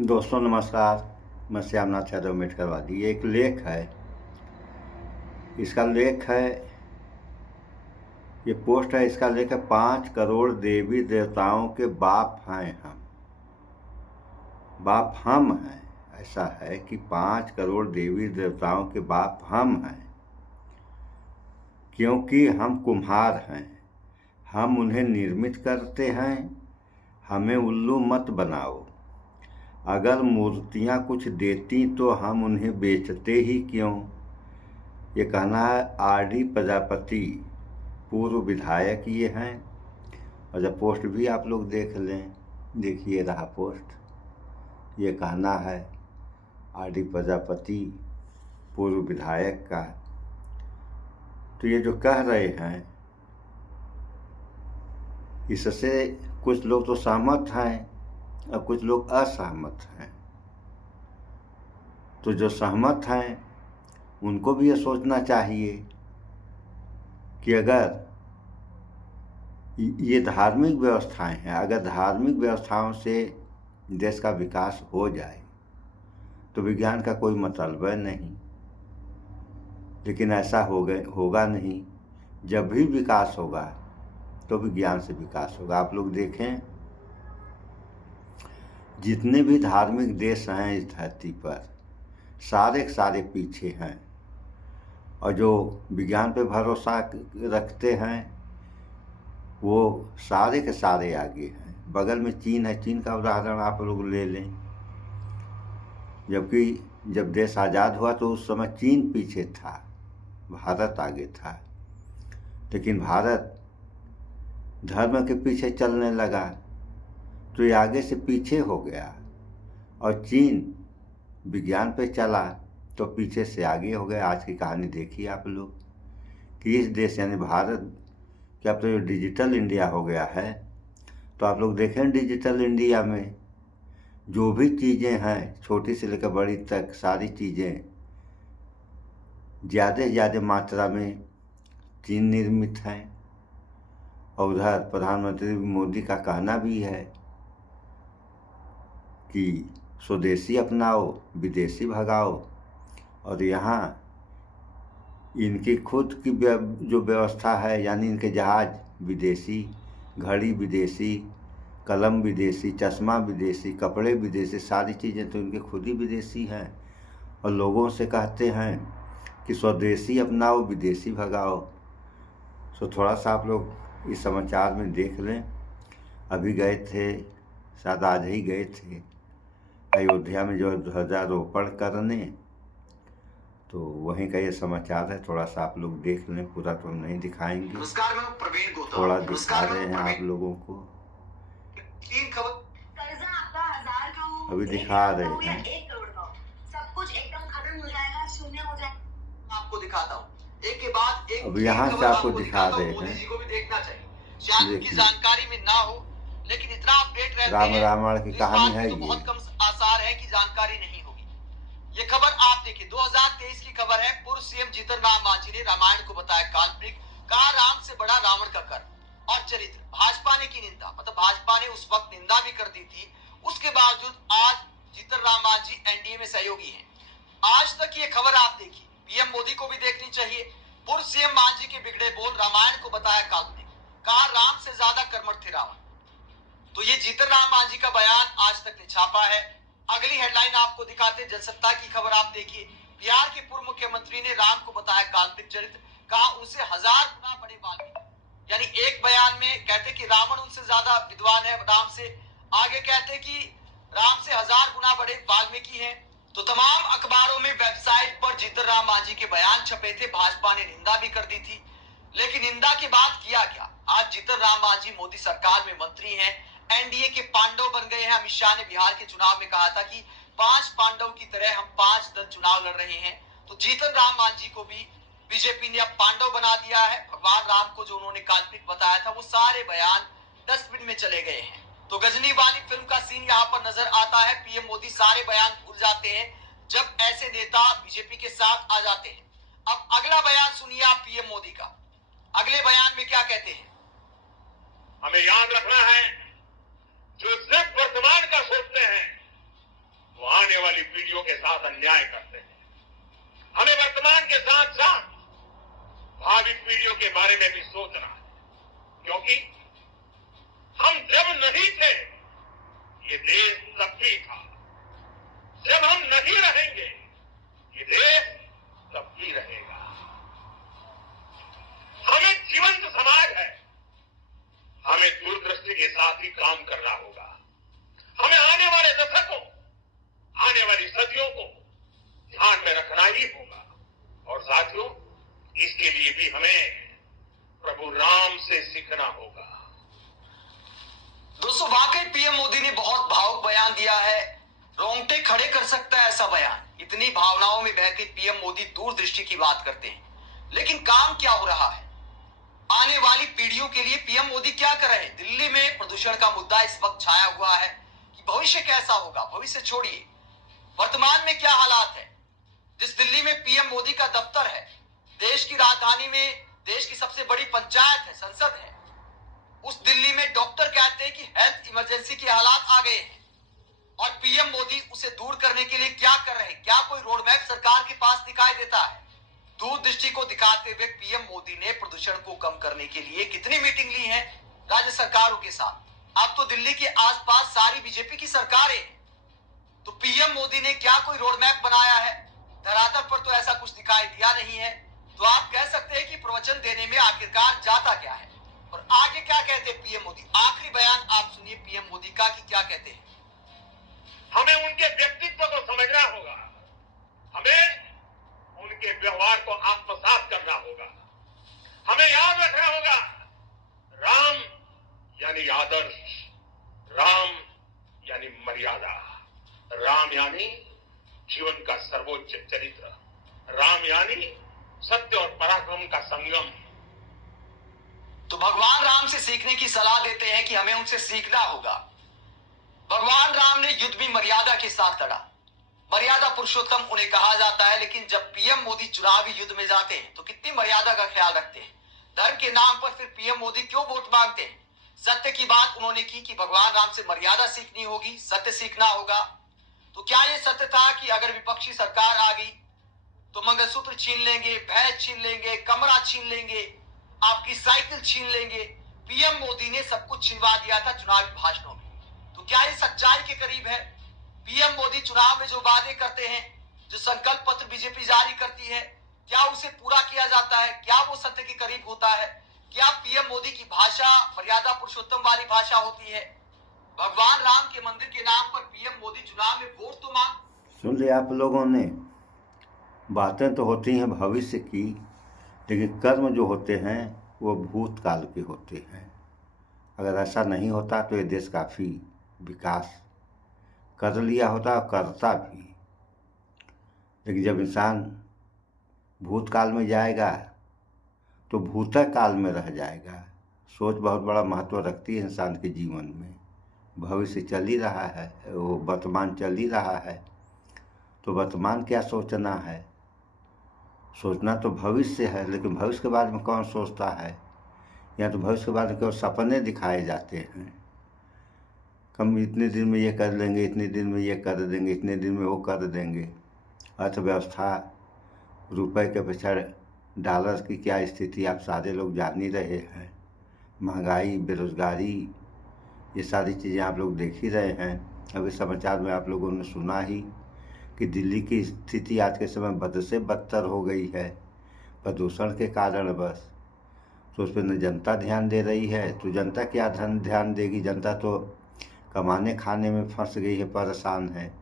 दोस्तों नमस्कार। मैं श्यामनाथ यादव मेटकरवादी। ये एक लेख है, इसका लेख है, ये पोस्ट है, इसका लेख है 5 करोड़ देवी देवताओं के बाप हैं हम। बाप हम हैं। ऐसा है कि 5 करोड़ देवी देवताओं के बाप हम हैं, क्योंकि हम कुम्हार हैं। हम उन्हें निर्मित करते हैं, हमें उल्लू मत बनाओ। अगर मूर्तियाँ कुछ देती तो हम उन्हें बेचते ही क्यों। ये कहना है R.D. प्रजापति, पूर्व विधायक ये हैं। और जब पोस्ट भी आप लोग देख लें, देखिए रहा पोस्ट, ये कहना है R.D. प्रजापति, पूर्व विधायक का। तो ये जो कह रहे हैं, इससे कुछ लोग तो सहमत हैं और कुछ लोग असहमत हैं। तो जो सहमत हैं उनको भी ये सोचना चाहिए कि अगर ये धार्मिक व्यवस्थाएं हैं, अगर धार्मिक व्यवस्थाओं से देश का विकास हो जाए तो विज्ञान का कोई मतलब नहीं। लेकिन ऐसा होगा नहीं। जब भी विकास होगा तो विज्ञान से विकास होगा। आप लोग देखें, जितने भी धार्मिक देश हैं इस धरती पर, सारे के सारे पीछे हैं, और जो विज्ञान पे भरोसा रखते हैं वो सारे के सारे आगे हैं। बगल में चीन है, चीन का उदाहरण आप लोग ले लें। जबकि जब देश आज़ाद हुआ तो उस समय चीन पीछे था, भारत आगे था। लेकिन भारत धर्म के पीछे चलने लगा तो ये आगे से पीछे हो गया, और चीन विज्ञान पे चला तो पीछे से आगे हो गया। आज की कहानी देखिए आप लोग कि इस देश यानी भारत कि अब तो जो डिजिटल इंडिया हो गया है, तो आप लोग देखें डिजिटल इंडिया में जो भी चीज़ें हैं, छोटी से लेकर बड़ी तक, सारी चीज़ें ज़्यादा से ज़्यादा मात्रा में चीन निर्मित हैं। और उधर प्रधानमंत्री मोदी का कहना भी है कि स्वदेशी अपनाओ, विदेशी भगाओ। और यहाँ इनकी खुद की जो व्यवस्था है, यानी इनके जहाज़ विदेशी, घड़ी विदेशी, कलम विदेशी, चश्मा विदेशी, कपड़े विदेशी, सारी चीज़ें तो इनके खुद ही विदेशी हैं। और लोगों से कहते हैं कि स्वदेशी अपनाओ, विदेशी भगाओ। तो थोड़ा सा आप लोग इस समाचार में देख लें। अभी गए थे, शायद आज ही गए थे अयोध्या में जो ध्वजारोपण करने, तो वहीं का ये समाचार है। थोड़ा सा आप लोग देख लें, पूरा तो हम नहीं दिखाएंगे, नमस्कार, मैं प्रवीण गौतम। थोड़ा दिखा रहे हैं आप लोगों को। 3 खबर। कर्जा आपका 1000 का हो, अभी दिखा रहे हैं। 1 करोड़ का हो, सब कुछ एकदम खत्म हो जाएगा, शून्य हो जाएगा। आपको दिखाता हूँ एक के बाद एक। अब यहाँ से आपको दिखा रहे हैं। मोदी जी को भी देखना चाहिए, शायद उनकी जानकारी में ना हो, लेकिन इतना अपडेट रहते राम हैं। रावण की कहानी है तो ये। बहुत कम आसार है कि जानकारी नहीं होगी। ये खबर आप देखिए, 2023 की खबर है। पूर्व सीएम जीतन राम मांझी ने रामायण को बताया काल्पनिक, कहा राम से बड़ा रावण का कर्म और चरित्र। भाजपा ने की निंदा, मतलब भाजपा ने उस वक्त निंदा भी कर दी थी, उसके बावजूद आज जीतन राम मांझी एनडीए में सहयोगी हैं। आज तक ये खबर आप देखिए, पीएम मोदी को भी देखनी चाहिए। पूर्व सीएम मांझी के बिगड़े बोल, रामायण को बताया काल्पनिक, कहा राम से ज्यादा कर्मठ थे रावण। तो ये जीतन राम मांझी का बयान आज तक ने छापा है। अगली हेडलाइन आपको दिखाते, जनसत्ता की खबर आप देखिए। बिहार के पूर्व मुख्यमंत्री ने राम को बताया काल्पनिक चरित्र, कहा उनसे 1000 गुना बड़े वाल्मीकि। यानी एक बयान में कहते कि रावण उनसे ज्यादा विद्वान है राम से, आगे कहते कि राम से 1000 गुना बड़े वाल्मीकि हैं। तो तमाम अखबारों में, वेबसाइट पर जीतन राम मांझी के बयान छपे थे। भाजपा ने निंदा भी कर दी थी, लेकिन निंदा के बाद किया क्या? आज जीतन राम मांझी मोदी सरकार में मंत्री हैं, एनडीए के पांडव बन गए हैं। अमित शाह ने बिहार के चुनाव में कहा था कि 5 पांडव की तरह हम 5 दल चुनाव लड़ रहे हैं। तो जीतन राम मांझी को भी बीजेपी ने अब पांडव बना दिया है। भगवान राम को जो उन्होंने काल्पनिक बताया था, वो सारे बयान डस्टबिन में चले गए हैं। तो गजनी वाली फिल्म का सीन यहाँ पर नजर आता है। पीएम मोदी सारे बयान भूल जाते हैं जब ऐसे नेता बीजेपी के साथ आ जाते हैं। अब अगला बयान सुनिए आप पीएम मोदी का। अगले बयान में क्या कहते हैं? हमें याद रखना है, जो सिर्फ वर्तमान का सोचते हैं काम करना होगा। हमें आने वाले दशकों, आने वाली सदियों को ध्यान में रखना ही होगा। और साथियों, इसके लिए भी हमें प्रभु राम से सीखना होगा। दोस्तों, वाकई पीएम मोदी ने बहुत भावुक बयान दिया है। रोंगटे खड़े कर सकता है ऐसा बयान। इतनी भावनाओं में बहके पीएम मोदी दूरदृष्टि की बात करते हैं, लेकिन काम क्या हो रहा है? आने वाली पीढ़ियों के लिए पीएम मोदी क्या कर रहे हैं? दिल्ली में प्रदूषण का मुद्दा इस वक्त छाया हुआ है कि भविष्य कैसा होगा। भविष्य छोड़िए, वर्तमान में क्या हालात है। जिस दिल्ली में पीएम मोदी का दफ्तर है, देश की राजधानी में देश की सबसे बड़ी पंचायत है, संसद है, उस दिल्ली में डॉक्टर कहते हैं कि हेल्थ इमरजेंसी के हालात आ गए हैं और पीएम मोदी उसे दूर करने के लिए क्या कर रहे हैं? क्या कोई रोड मैप सरकार के पास दिखाई देता है? दूरदृष्टि को दिखाते हुए पीएम मोदी ने प्रदूषण को कम करने के लिए कितनी मीटिंग ली है राज्य सरकारों के साथ। अब तो दिल्ली के आसपास सारी बीजेपी की सरकारें हैं, तो पीएम मोदी ने क्या कोई रोड मैप बनाया है? धरातल पर तो ऐसा कुछ दिखाई दिया नहीं है। तो आप कह सकते हैं कि प्रवचन देने में आखिरकार जाता क्या है। और आगे क्या कहते हैं पीएम मोदी? आखिरी बयान आप सुनिए पीएम मोदी का कि क्या कहते हैं। हमें उनके व्यक्तित्व को समझना होगा, हमें उनके व्यवहार को आत्मसात करना होगा। हमें याद रखना होगा, राम यानी आदर्श, राम यानी मर्यादा, राम यानी जीवन का सर्वोच्च चरित्र, राम यानी सत्य और पराक्रम का संगम। तो भगवान राम से सीखने की सलाह देते हैं कि हमें उनसे सीखना होगा। भगवान राम ने युद्ध में मर्यादा के साथ लड़ा। मर्यादा पुरुषोत्तम उन्हें कहा जाता है, लेकिन जब पीएम मोदी चुनावी युद्ध में जाते हैं तो कितनी मर्यादा का ख्याल रखते हैं। धर्म के नाम पर फिर पीएम मोदी क्यों वोट मांगते हैं? सत्य की बात उन्होंने की कि भगवान राम से मर्यादा सीखनी होगी, सत्य सीखना होगा। तो क्या ये सत्य था कि अगर विपक्षी सरकार आ गई तो मंगलसूत्र छीन लेंगे, भैंस छीन लेंगे, कमरा छीन लेंगे, आपकी साइकिल छीन लेंगे? पीएम मोदी ने सब कुछ छिनवा दिया था चुनावी भाषणों में। तो क्या ये सच्चाई के करीब है? पीएम मोदी चुनाव में जो वादे करते हैं, जो संकल्प पत्र बीजेपी जारी करती है, क्या उसे पूरा किया जाता है? क्या वो सत्य के करीब होता है? क्या पीएम मोदी की भाषा मर्यादा पुरुषोत्तम वाली भाषा होती है? भगवान राम के मंदिर के नाम पर पीएम मोदी चुनाव में वोट तो मांग। सुन लिया आप लोगों ने। बातें तो होती हैं भविष्य की, लेकिन कर्म जो होते हैं वो भूतकाल के होते हैं। अगर ऐसा नहीं होता तो ये देश काफ़ी विकास कर लिया होता और करता भी। लेकिन जब इंसान भूतकाल में जाएगा तो भूतकाल में रह जाएगा। सोच बहुत बड़ा महत्व रखती है इंसान के जीवन में। भविष्य चल ही रहा है, वो वर्तमान चल ही रहा है, तो वर्तमान क्या सोचना है? सोचना तो भविष्य है, लेकिन भविष्य के बारे में कौन सोचता है? या तो भविष्य के बारे में केवल सपने दिखाए जाते हैं। हम इतने दिन में ये कर लेंगे, इतने दिन में ये कर देंगे, इतने दिन में वो कर देंगे। अर्थव्यवस्था, रुपए के अपेक्षा डॉलर की क्या स्थिति आप सारे लोग जान ही रहे हैं। महंगाई, बेरोजगारी, ये सारी चीज़ें आप लोग देख ही रहे हैं। अभी समाचार में आप लोगों ने सुना ही कि दिल्ली की स्थिति आज के समय बद से बदतर हो गई है प्रदूषण के कारण बस। तो उस पर न जनता ध्यान दे रही है, तो जनता क्या ध्यान देगी? जनता तो कमाने खाने में फंस गई है, परेशान है।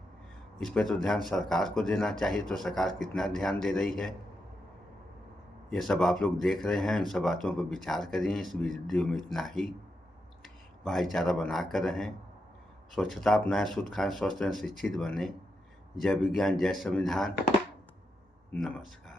इस पर तो ध्यान सरकार को देना चाहिए। तो सरकार कितना ध्यान दे रही है, ये सब आप लोग देख रहे हैं। इन सब बातों पर विचार करिए। इस वीडियो में इतना ही। भाईचारा बना कर रहें, स्वच्छता अपनाएं, शुद्ध खाएं, स्वस्थ रहें, शिक्षित बने। जय विज्ञान, जय संविधान। नमस्कार।